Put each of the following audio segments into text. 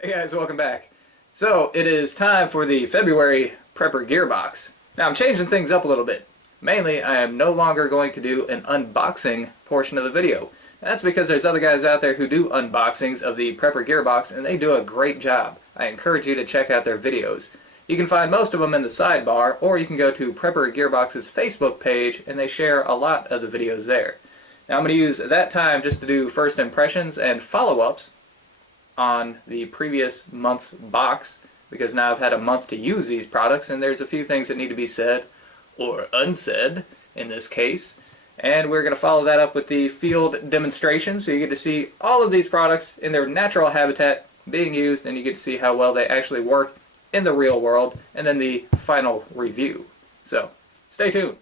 Hey guys, welcome back. So, it is time for the February Prepper Gearbox. Now I'm changing things up a little bit. Mainly, I am no longer going to do an unboxing portion of the video. That's because there's other guys out there who do unboxings of the Prepper Gearbox and they do a great job. I encourage you to check out their videos. You can find most of them in the sidebar, or you can go to Prepper Gearbox's Facebook page and they share a lot of the videos there. Now I'm going to use that time just to do first impressions and follow-ups on the previous month's box, because now I've had a month to use these products and there's a few things that need to be said, or unsaid in this case, and we're going to follow that up with the field demonstration, so you get to see all of these products in their natural habitat being used, and you get to see how well they actually work in the real world, and then the final review. So stay tuned.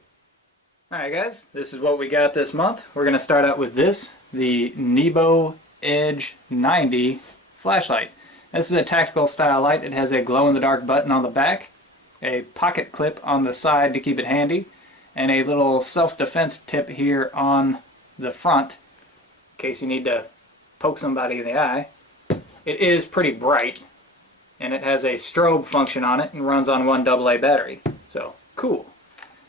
Alright guys, this is what we got this month. We're going to start out with this, the Nebo Edge 90 flashlight. This is a tactical style light. It has a glow-in-the-dark button on the back, a pocket clip on the side to keep it handy, and a little self-defense tip here on the front in case you need to poke somebody in the eye. It is pretty bright, and it has a strobe function on it and runs on one AA battery. So, cool.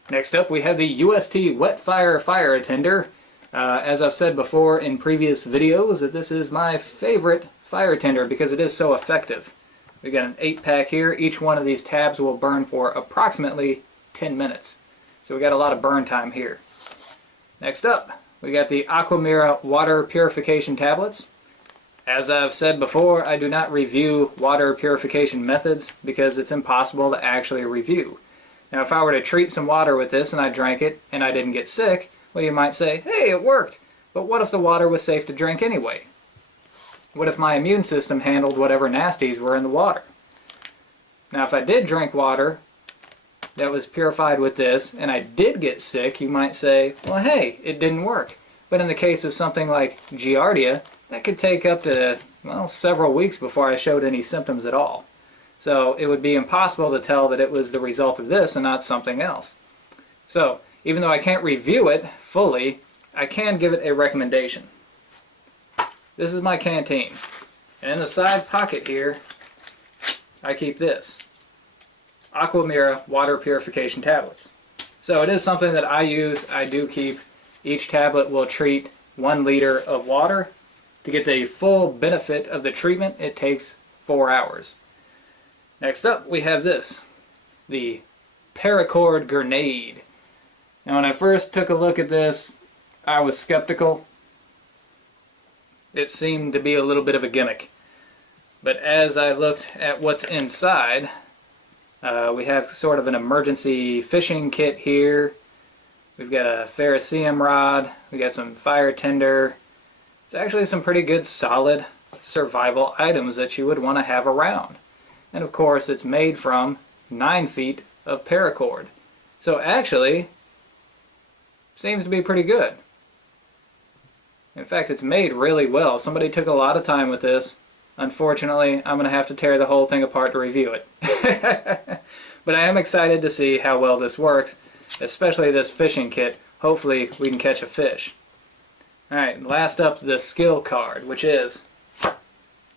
Next up we have the UST Wetfire fire attender. As I've said before in previous videos, that this is my favorite fire attender because it is so effective. We've got an 8-pack here. Each one of these tabs will burn for approximately 10 minutes. So we got a lot of burn time here. Next up, we got the Aquamira water purification tablets. As I've said before, I do not review water purification methods because it's impossible to actually review. Now if I were to treat some water with this and I drank it and I didn't get sick, well, you might say, hey, it worked. But what if the water was safe to drink anyway? What if my immune system handled whatever nasties were in the water? Now if I did drink water that was purified with this and I did get sick, you might say, well, hey, it didn't work. But in the case of something like Giardia, that could take up to, well, several weeks before I showed any symptoms at all. So it would be impossible to tell that it was the result of this and not something else. So even though I can't review it fully, I can give it a recommendation. This is my canteen, and in the side pocket here I keep this Aquamira water purification tablets. So it is something that I use. I do keep. Each tablet will treat 1 liter of water. To get the full benefit of the treatment, it takes 4 hours. Next up we have this, the Paracord Grenade. Now when I first took a look at this, I was skeptical. It seemed to be a little bit of a gimmick. But as I looked at what's inside, we have sort of an emergency fishing kit here. We've got a ferrocerium rod, we got some fire tinder. It's actually some pretty good solid survival items that you would want to have around. And of course it's made from 9 feet of paracord. So actually, seems to be pretty good. In fact, it's made really well. Somebody took a lot of time with this. Unfortunately, I'm going to have to tear the whole thing apart to review it. But I am excited to see how well this works, especially this fishing kit. Hopefully we can catch a fish. Alright, last up, the skill card, which is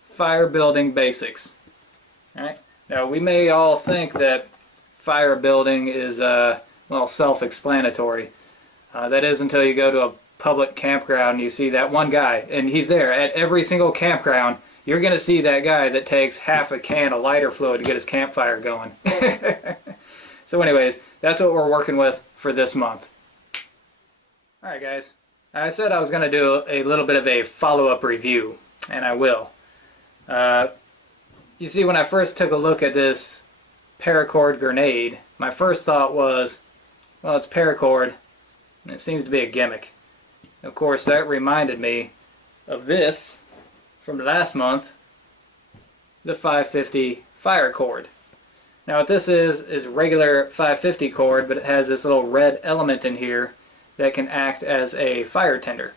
Fire Building Basics. Alright, now we may all think that fire building is, well, self-explanatory. That is until you go to a public campground and you see that one guy, and he's there at every single campground. You're going to see that guy that takes half a can of lighter fluid to get his campfire going. So anyways, that's what we're working with for this month. Alright guys, I said I was going to do a little bit of a follow-up review, and I will. You see, when I first took a look at this Paracord Grenade, my first thought was, well, it's paracord, and it seems to be a gimmick. Of course, that reminded me of this from last month, the 550 fire cord. Now what this is regular 550 cord, but it has this little red element in here that can act as a fire tender.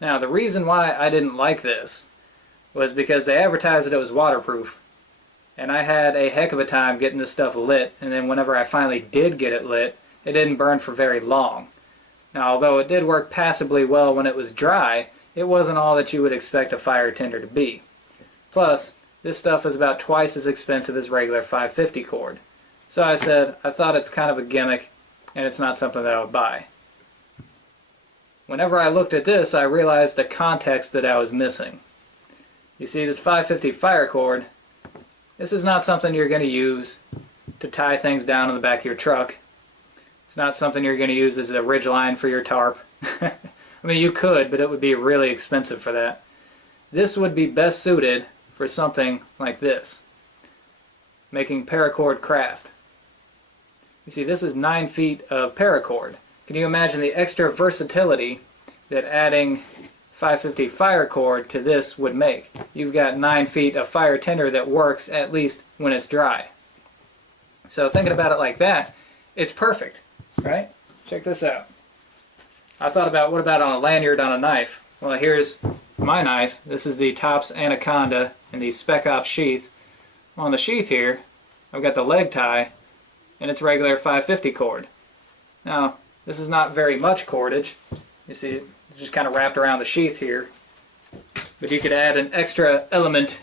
Now the reason why I didn't like this was because they advertised that it was waterproof, and I had a heck of a time getting this stuff lit, and then whenever I finally did get it lit, it didn't burn for very long. Now although it did work passably well when it was dry, it wasn't all that you would expect a fire tender to be. Plus, this stuff is about twice as expensive as regular 550 cord. So I said, I thought it's kind of a gimmick, and it's not something that I would buy. Whenever I looked at this, I realized the context that I was missing. You see, this 550 fire cord, this is not something you're going to use to tie things down in the back of your truck. It's not something you're going to use as a ridge line for your tarp. I mean, you could, but it would be really expensive for that. This would be best suited for something like this, making paracord craft. You see, this is 9 feet of paracord. Can you imagine the extra versatility that adding 550 fire cord to this would make? You've got 9 feet of fire tinder that works at least when it's dry. So thinking about it like that, it's perfect, right? Check this out. I thought about, what about on a lanyard on a knife? Well, here's my knife. This is the Tops Anaconda in the Spec Ops sheath. On the sheath here, I've got the leg tie, and it's regular 550 cord. Now, this is not very much cordage. You see, it's just kind of wrapped around the sheath here. But you could add an extra element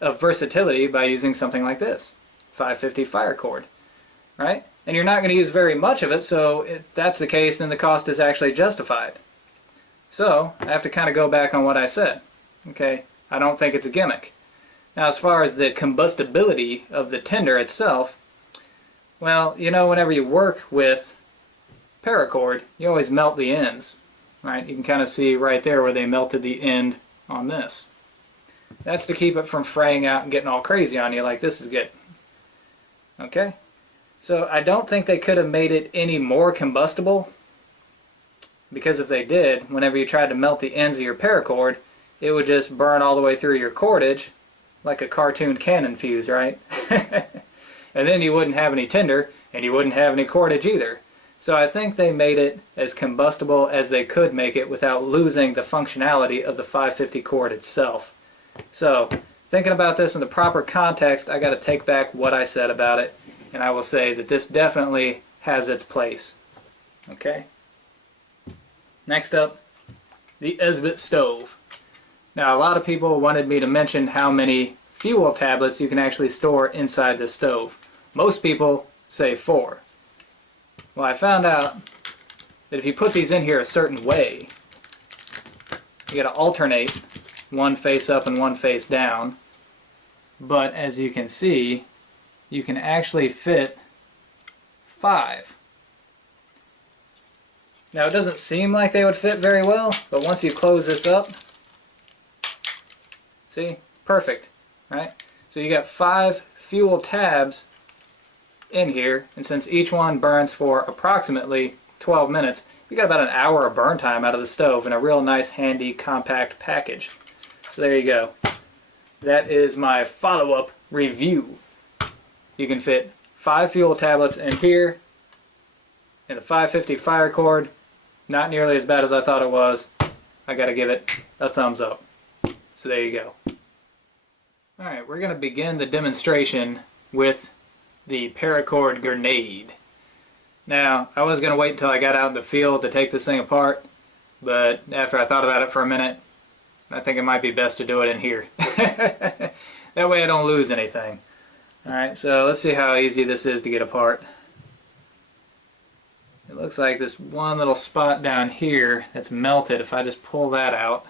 of versatility by using something like this, 550 fire cord, right? And you're not going to use very much of it, so if that's the case, then the cost is actually justified. So, I have to kind of go back on what I said. Okay, I don't think it's a gimmick. Now, as far as the combustibility of the tinder itself, well, you know, whenever you work with paracord, you always melt the ends, right? You can kind of see right there where they melted the end on this. That's to keep it from fraying out and getting all crazy on you like this is getting. Okay? So I don't think they could have made it any more combustible, because if they did, whenever you tried to melt the ends of your paracord, it would just burn all the way through your cordage like a cartoon cannon fuse, right? And then you wouldn't have any tinder, and you wouldn't have any cordage either. So I think they made it as combustible as they could make it without losing the functionality of the 550 cord itself. So, thinking about this in the proper context, I got to take back what I said about it, and I will say that this definitely has its place. Okay? Next up, the Esbit stove. Now, a lot of people wanted me to mention how many fuel tablets you can actually store inside the stove. Most people say 4. Well, I found out that if you put these in here a certain way, you got to alternate one face up and one face down. But as you can see, you can actually fit 5. Now, it doesn't seem like they would fit very well, but once you close this up, see? Perfect, right? So you got 5 fuel tabs in here, and since each one burns for approximately 12 minutes, you got about an hour of burn time out of the stove in a real nice, handy, compact package. So there you go. That is my follow-up review. You can fit 5 fuel tablets in here, and the 550 fire cord, not nearly as bad as I thought it was. I gotta give it a thumbs up. So there you go. Alright, we're gonna begin the demonstration with the Paracord Grenade. Now, I was going to wait until I got out in the field to take this thing apart, but after I thought about it for a minute, I think it might be best to do it in here. That way I don't lose anything. Alright, so let's see how easy this is to get apart. It looks like this one little spot down here that's melted. If I just pull that out,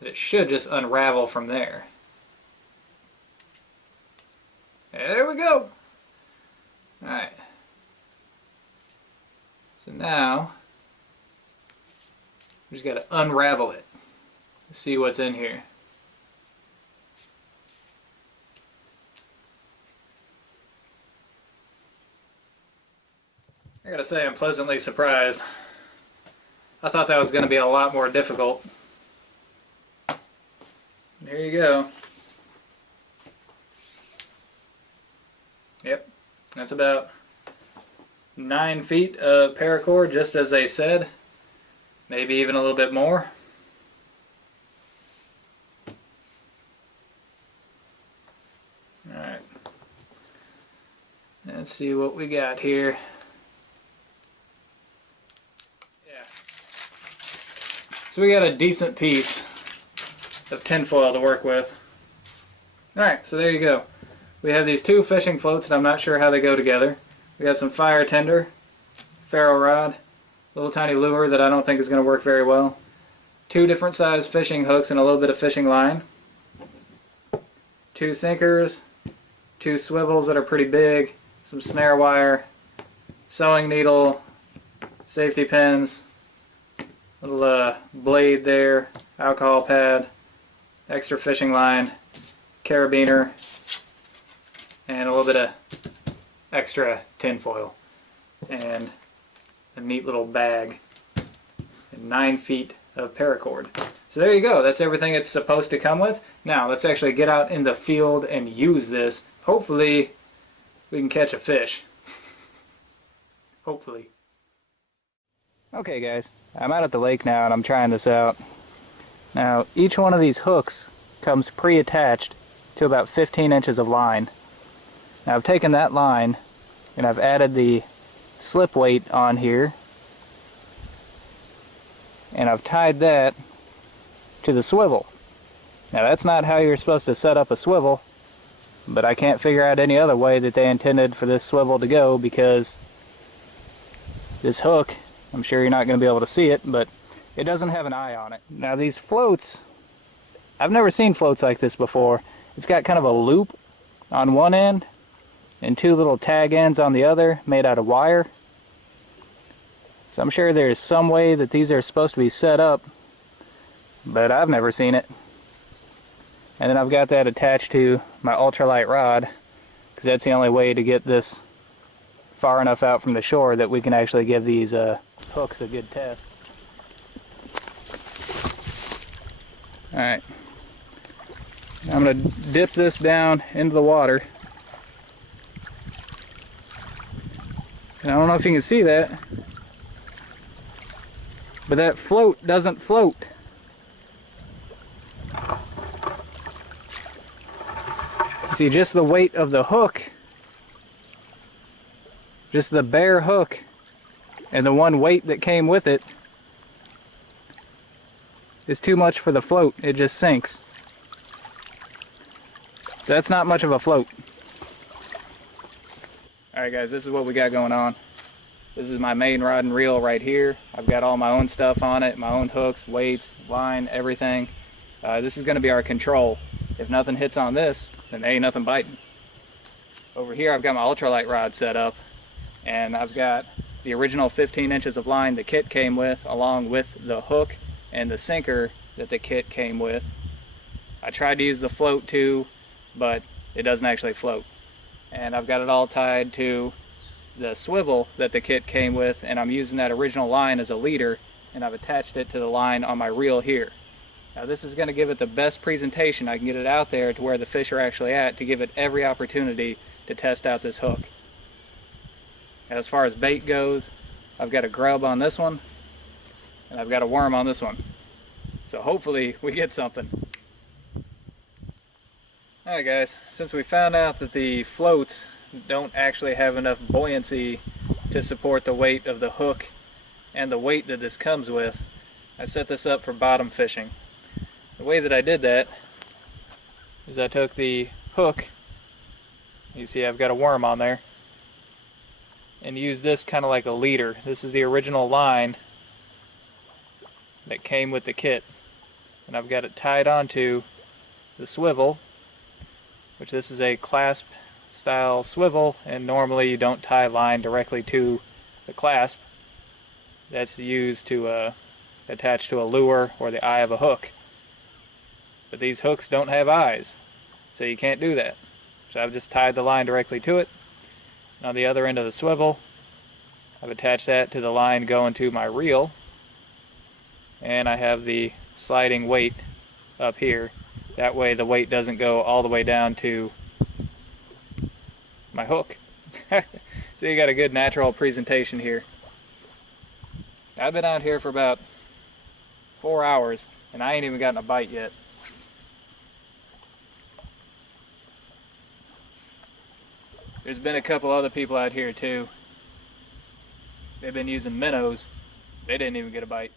it should just unravel from there. There we go! Alright. So now, we just got to unravel it. See what's in here. I gotta say, I'm pleasantly surprised. I thought that was going to be a lot more difficult. Here you go. Yep, that's about 9 feet of paracord, just as they said. Maybe even a little bit more. Alright. Let's see what we got here. Yeah. So we got a decent piece of tinfoil to work with. Alright, so there you go. We have these two fishing floats, and I'm not sure how they go together. We got some fire tinder, ferro rod, little tiny lure that I don't think is going to work very well, two different size fishing hooks and a little bit of fishing line, two sinkers, two swivels that are pretty big, some snare wire, sewing needle, safety pins, little blade there, alcohol pad, extra fishing line, carabiner, and a little bit of extra tin foil, and a neat little bag, and 9 feet of paracord. So there you go, that's everything it's supposed to come with. Now let's actually get out in the field and use this. Hopefully we can catch a fish. Hopefully. Okay guys, I'm out at the lake now and I'm trying this out. Now each one of these hooks comes pre-attached to about 15 inches of line. Now I've taken that line and I've added the slip weight on here, and I've tied that to the swivel. Now that's not how you're supposed to set up a swivel, but I can't figure out any other way that they intended for this swivel to go, because this hook, I'm sure you're not going to be able to see it, but it doesn't have an eye on it. Now these floats, I've never seen floats like this before. It's got kind of a loop on one end and two little tag ends on the other made out of wire. So I'm sure there's some way that these are supposed to be set up, but I've never seen it. And then I've got that attached to my ultralight rod, because that's the only way to get this far enough out from the shore that we can actually give these hooks a good test. Alright, I'm going to dip this down into the water. And I don't know if you can see that, but that float doesn't float. See, just the weight of the hook, just the bare hook, and the one weight that came with it is too much for the float. It just sinks. So that's not much of a float. Alright guys, this is what we got going on. This is my main rod and reel right here. I've got all my own stuff on it, my own hooks, weights, line, everything. This is going to be our control. If nothing hits on this, then there ain't nothing biting. Over here I've got my ultralight rod set up, and I've got the original 15 inches of line the kit came with, along with the hook and the sinker that the kit came with. I tried to use the float too, but it doesn't actually float. And I've got it all tied to the swivel that the kit came with, and I'm using that original line as a leader, and I've attached it to the line on my reel here. Now this is going to give it the best presentation. I can get it out there to where the fish are actually at, to give it every opportunity to test out this hook. As far as bait goes, I've got a grub on this one, and I've got a worm on this one. So hopefully we get something. Alright guys, since we found out that the floats don't actually have enough buoyancy to support the weight of the hook and the weight that this comes with, I set this up for bottom fishing. The way that I did that is I took the hook, you see I've got a worm on there, and used this kind of like a leader. This is the original line that came with the kit, and I've got it tied onto the swivel, which this is a clasp style swivel, and normally you don't tie line directly to the clasp. That's used to attach to a lure or the eye of a hook. But these hooks don't have eyes, so you can't do that. So I've just tied the line directly to it. And on the other end of the swivel, I've attached that to the line going to my reel, and I have the sliding weight up here. That way the weight doesn't go all the way down to my hook. So you got a good natural presentation here. I've been out here for about 4 hours and I ain't even gotten a bite yet. There's been a couple other people out here too. They've been using minnows. They didn't even get a bite.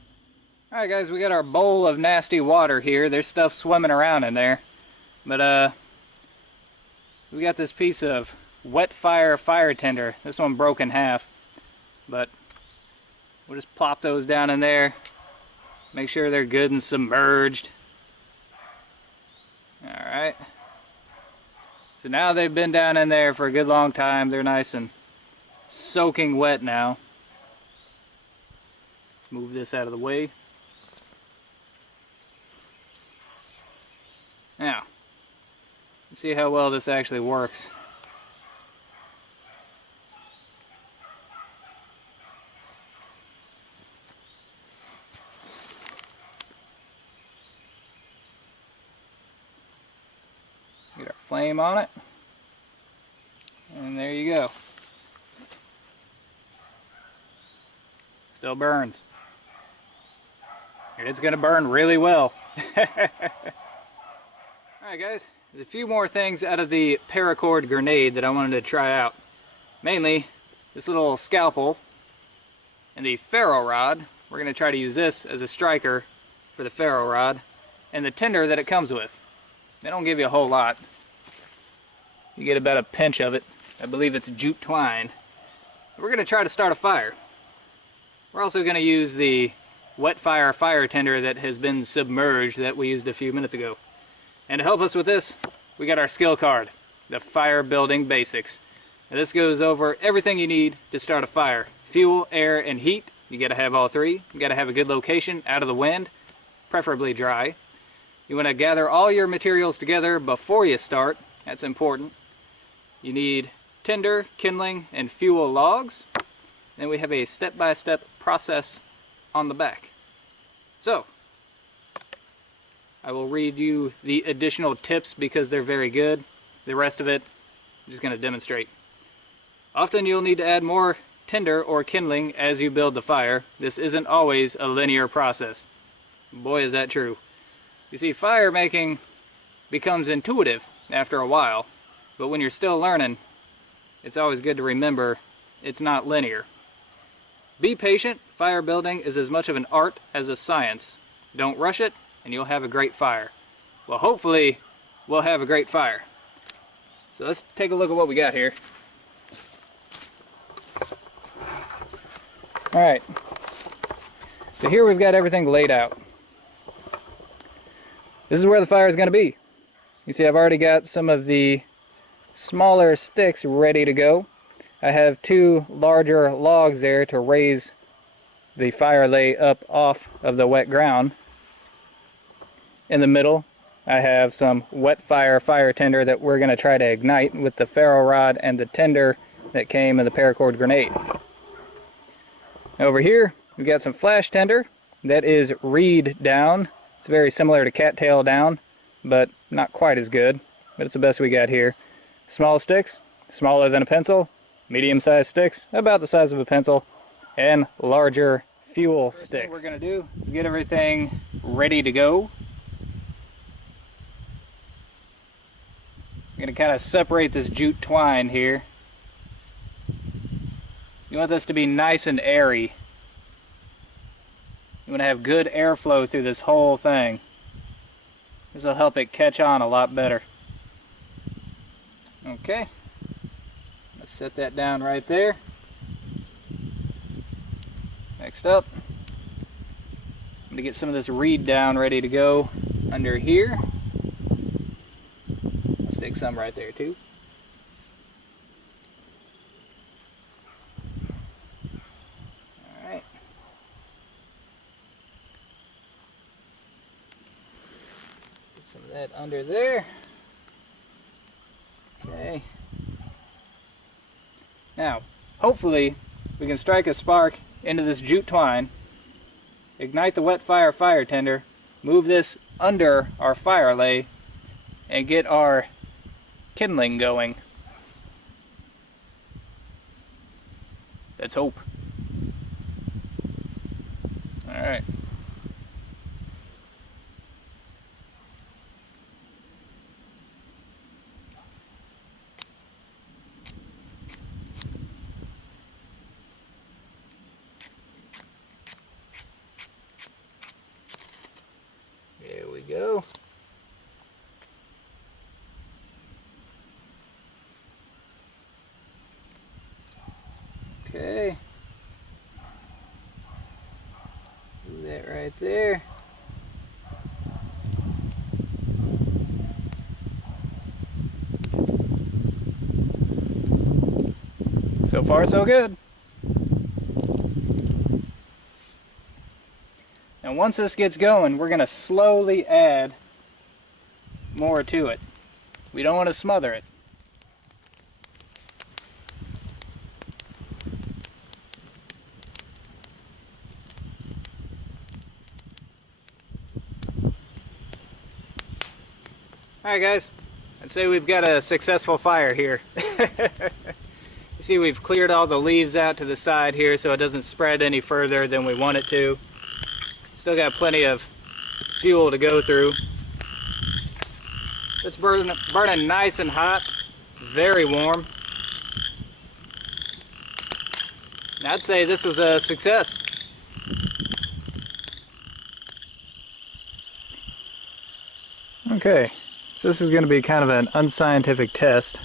Alright guys, we got our bowl of nasty water here. There's stuff swimming around in there. But we got this piece of Wetfire fire tinder. This one broke in half. But we'll just plop those down in there. Make sure they're good and submerged. Alright. So now they've been down in there for a good long time. They're nice and soaking wet now. Let's move this out of the way. Now, let's see how well this actually works. Get our flame on it. And there you go. Still burns. It's going to burn really well. Alright guys, there's a few more things out of the Paracord Grenade that I wanted to try out. Mainly, this little scalpel and the ferro rod. We're going to try to use this as a striker for the ferro rod. And the tinder that it comes with. They don't give you a whole lot. You get about a pinch of it. I believe it's jute twine. We're going to try to start a fire. We're also going to use the Wetfire fire tinder that has been submerged that we used a few minutes ago. And to help us with this, we got our skill card, the Fire Building Basics. Now this goes over everything you need to start a fire. Fuel, air, and heat. You got to have all three. You got to have a good location, out of the wind, preferably dry. You want to gather all your materials together before you start. That's important. You need tinder, kindling, and fuel logs. Then we have a step-by-step process on the back. So, I will read you the additional tips because they're very good. The rest of it, I'm just going to demonstrate. Often you'll need to add more tinder or kindling as you build the fire. This isn't always a linear process. Boy, is that true. You see, fire making becomes intuitive after a while, but when you're still learning, it's always good to remember it's not linear. Be patient. Fire building is as much of an art as a science. Don't rush it, and you'll have a great fire. Well, hopefully, we'll have a great fire. So let's take a look at what we got here. Alright. So here we've got everything laid out. This is where the fire is going to be. You see, I've already got some of the smaller sticks ready to go. I have two larger logs there to raise the fire lay up off of the wet ground. In the middle, I have some Wetfire fire tinder that we're going to try to ignite with the ferro rod and the tinder that came in the Paracord Grenade. Over here, we've got some flash tinder that is reed down. It's very similar to cattail down, but not quite as good. But it's the best we got here. Small sticks, smaller than a pencil. Medium-sized sticks, about the size of a pencil. And larger fuel sticks. What we're going to do is get everything ready to go. I'm going to kind of separate this jute twine here. You want this to be nice and airy. You want to have good airflow through this whole thing. This will help it catch on a lot better. Okay. Let's set that down right there. Next up, I'm going to get some of this reed down ready to go under here. I'll stick some right there too. Alright. Get some of that under there. Okay. Now, hopefully, we can strike a spark into this jute twine, ignite the Wetfire fire tinder, move this under our fire lay, and get our kindling going. Let's hope. Alright. Okay. Do that right there. So far, so good. And once this gets going, we're going to slowly add more to it. We don't want to smother it. Alright guys, I'd say we've got a successful fire here. You see we've cleared all the leaves out to the side here so it doesn't spread any further than we want it to. Still got plenty of fuel to go through. It's burning nice and hot, very warm. I'd say this was a success. Okay, so this is going to be kind of an unscientific test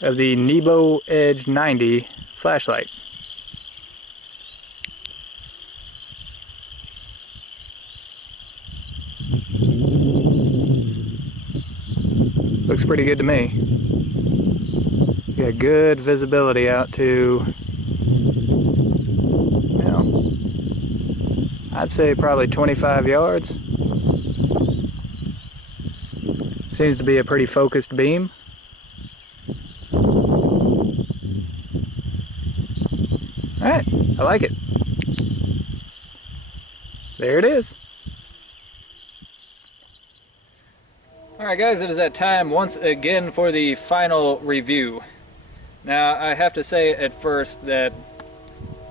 of the Nebo Edge 90 flashlight. Looks pretty good to me. Got good visibility out to, well, I'd say probably 25 yards. Seems to be a pretty focused beam. Alright, I like it. There it is. Alright guys, it is that time once again for the final review. Now I have to say at first that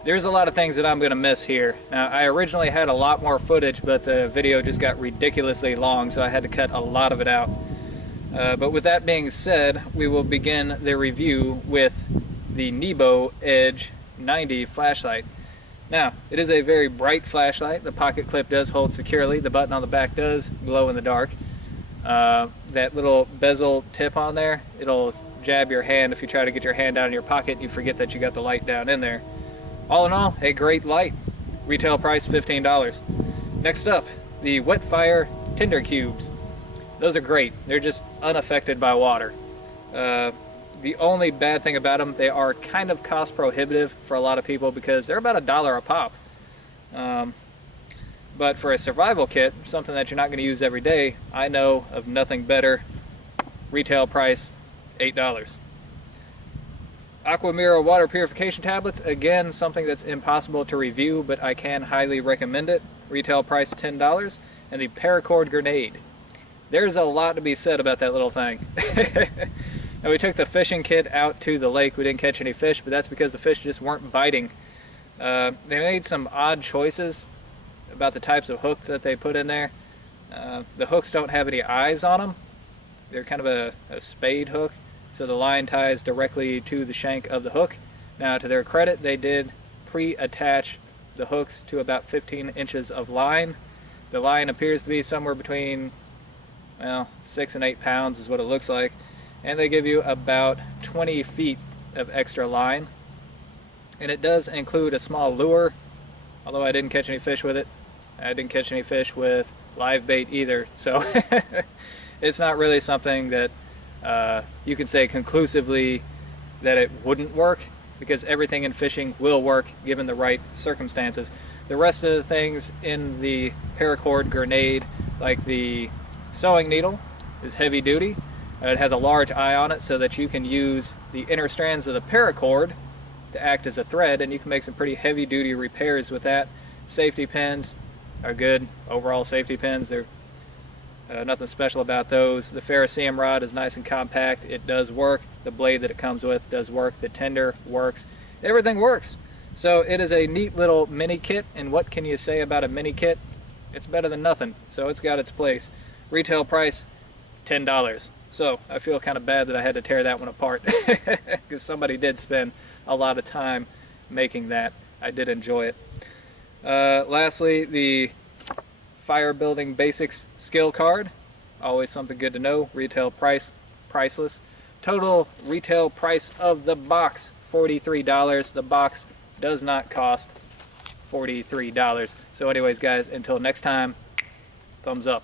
there's a lot of things that I'm going to miss here. Now I originally had a lot more footage, but the video just got ridiculously long, so I had to cut a lot of it out. But with that being said, we will begin the review with the Nebo Edge 90 flashlight. Now, it is a very bright flashlight. The pocket clip does hold securely. The button on the back does glow in the dark. That little bezel tip on there, it'll jab your hand if you try to get your hand down in your pocket and you forget that you got the light down in there. All in all, a great light. Retail price $15. Next up, the Wetfire Tinder cubes. Those are great. They're just unaffected by water. The only bad thing about them, they are kind of cost prohibitive for a lot of people because they're about $1 a pop. But for a survival kit, something that you're not going to use every day, I know of nothing better. Retail price $8. Aquamira water purification tablets, again something that's impossible to review, but I can highly recommend it. Retail price $10. And the Paracord Grenade. There's a lot to be said about that little thing. And we took the fishing kit out to the lake. We didn't catch any fish, but that's because the fish just weren't biting. They made some odd choices about the types of hooks that they put in there. The hooks don't have any eyes on them. They're kind of a spade hook, so the line ties directly to the shank of the hook. Now, to their credit, they did pre-attach the hooks to about 15 inches of line. The line appears to be somewhere between, well, 6 and 8 pounds is what it looks like. And they give you about 20 feet of extra line. And it does include a small lure, although I didn't catch any fish with it. I didn't catch any fish with live bait either, so it's not really something that you can say conclusively that it wouldn't work, because everything in fishing will work given the right circumstances. The rest of the things in the Paracord Grenade, like the sewing needle, is heavy duty. It has a large eye on it so that you can use the inner strands of the paracord to act as a thread, and you can make some pretty heavy duty repairs with that. Safety pins are good, overall safety pins. They're nothing special about those. The ferrocerium rod is nice and compact. It does work. The blade that it comes with does work. The tender works. Everything works. So it is a neat little mini kit, and what can you say about a mini kit? It's better than nothing, so it's got its place. Retail price $10. So I feel kind of bad that I had to tear that one apart because somebody did spend a lot of time making that. I did enjoy it. Lastly, the Fire Building Basics skill card. Always something good to know. Retail price, priceless. Total retail price of the box, $43. The box does not cost $43. So anyways guys, until next time, thumbs up.